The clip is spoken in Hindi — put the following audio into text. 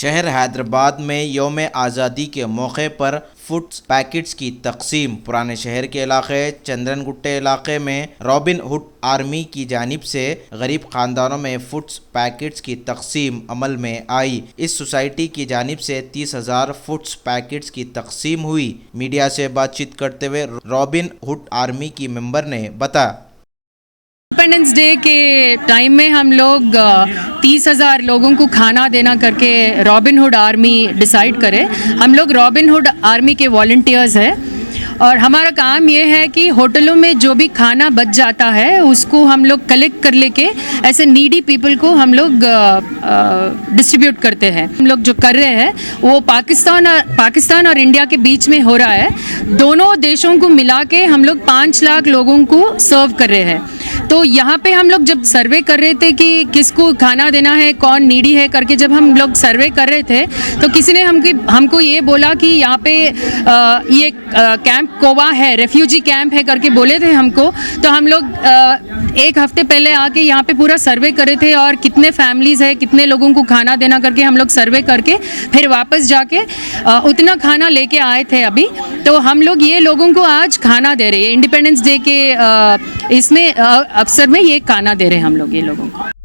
शहर हैदराबाद में यौम आज़ादी के मौके पर फूड पैकेट्स की तकसीम। पुराने शहर के इलाके चंद्रनगुट्टे इलाके में रॉबिन हुड आर्मी की जानिब से गरीब खानदानों में फूड पैकेट्स की तकसीम अमल में आई। इस सोसाइटी की जानिब से 30,000 फूड पैकेट्स की तकसीम हुई। मीडिया से बातचीत करते हुए रॉबिन हुड आर्मी की मेंबर ने बताया, इंडिपेंडेंस डे के टाइम में हम लोग 30,000 लोगों को खाना देना करके रॉबिन हुड आर्मी डिसाइड करे। हम लोग रॉबिन हुड आर्मी के वॉलंटियर्स हैं और हमारा काम ये है कि होटलों में जो भी खाना बच जाता है उसको हम लोग कलेक्ट कर लेके ऐसे नीडी पीपल को हम लोग डिस्ट्रीब्यूट करते हैं। हम लोग जो कर रहे हैं वो पाकिस्तान और इंडिया के बीच में हो रहा है। दोनों देशों को मिला के हम लोग 5 लाख लोगों को सर्व कर रहे हैं। तो यहाँ पे हम लोग जब सर्वे कर रहे थे कि किसको खाना देना है, कौन नीडी है करके, जब हम लोग सर्वे कर रहे थे तो किसी ने हमको ये बोला कि यहाँ पे ये कैंप कोवा है, रेफ्यूजी कैंप है करके बोले थे हमको। तो हम लोग एक हफ्ते पहले आके यहाँ पे पूरा सर्वे करे थे और कितने फैमिलीज़ है, कितने लोगों को खाना देना करके हम लोग सर्वे करके फिर वापस जाके उतना खाना लेके आए थे अभी। तो हम लोग ये लोगों को आज खाना दे रहे हैं, इंडिपेंडेंस डे के इसमें अवसर में ये खाना दे रहे हैं हम लोग ये लोगों को।